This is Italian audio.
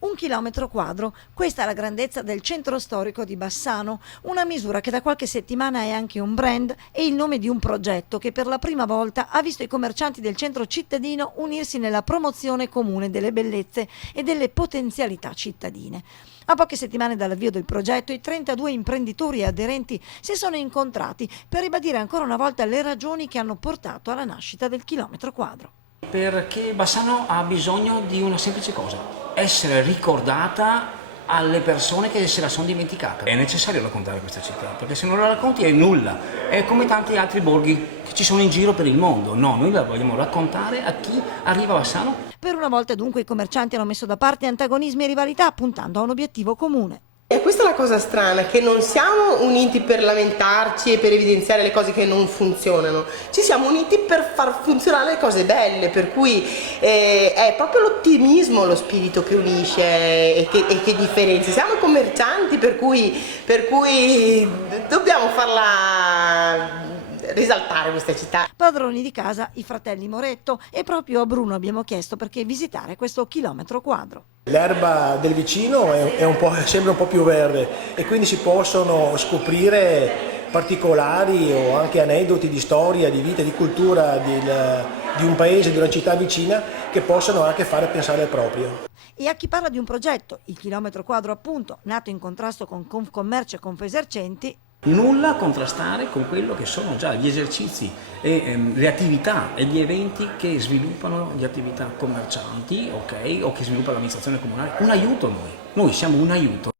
1 chilometro quadro, questa è la grandezza del centro storico di Bassano, una misura che da qualche settimana è anche un brand e il nome di un progetto che per la prima volta ha visto i commercianti del centro cittadino unirsi nella promozione comune delle bellezze e delle potenzialità cittadine. A poche settimane dall'avvio del progetto, i 32 imprenditori e aderenti si sono incontrati per ribadire ancora una volta le ragioni che hanno portato alla nascita del chilometro quadro. Perché Bassano ha bisogno di una semplice cosa: essere ricordata alle persone che se la sono dimenticata. È necessario raccontare questa città, perché se non la racconti è nulla, è come tanti altri borghi che ci sono in giro per il mondo. No, noi la vogliamo raccontare a chi arriva a Bassano. Per una volta dunque i commercianti hanno messo da parte antagonismi e rivalità puntando a un obiettivo comune. E questa è la cosa strana, che non siamo uniti per lamentarci e per evidenziare le cose che non funzionano, ci siamo uniti per far funzionare le cose belle, per cui è proprio l'ottimismo lo spirito che unisce e che differenzia. Siamo commercianti, per cui dobbiamo farla risaltare questa città. Padroni di casa i fratelli Moretto, e proprio a Bruno abbiamo chiesto perché visitare questo chilometro quadro. L'erba del vicino sembra un po' più verde e quindi si possono scoprire particolari o anche aneddoti di storia, di vita, di cultura di un paese, di una città vicina che possono anche fare pensare al proprio. E a chi parla di un progetto, il chilometro quadro appunto, nato in contrasto con Confcommercio e Confesercenti, Nulla a contrastare con quello che sono già gli esercizi e le attività e gli eventi che sviluppano le attività commercianti, ok, o che sviluppa l'amministrazione comunale. Un aiuto noi siamo un aiuto.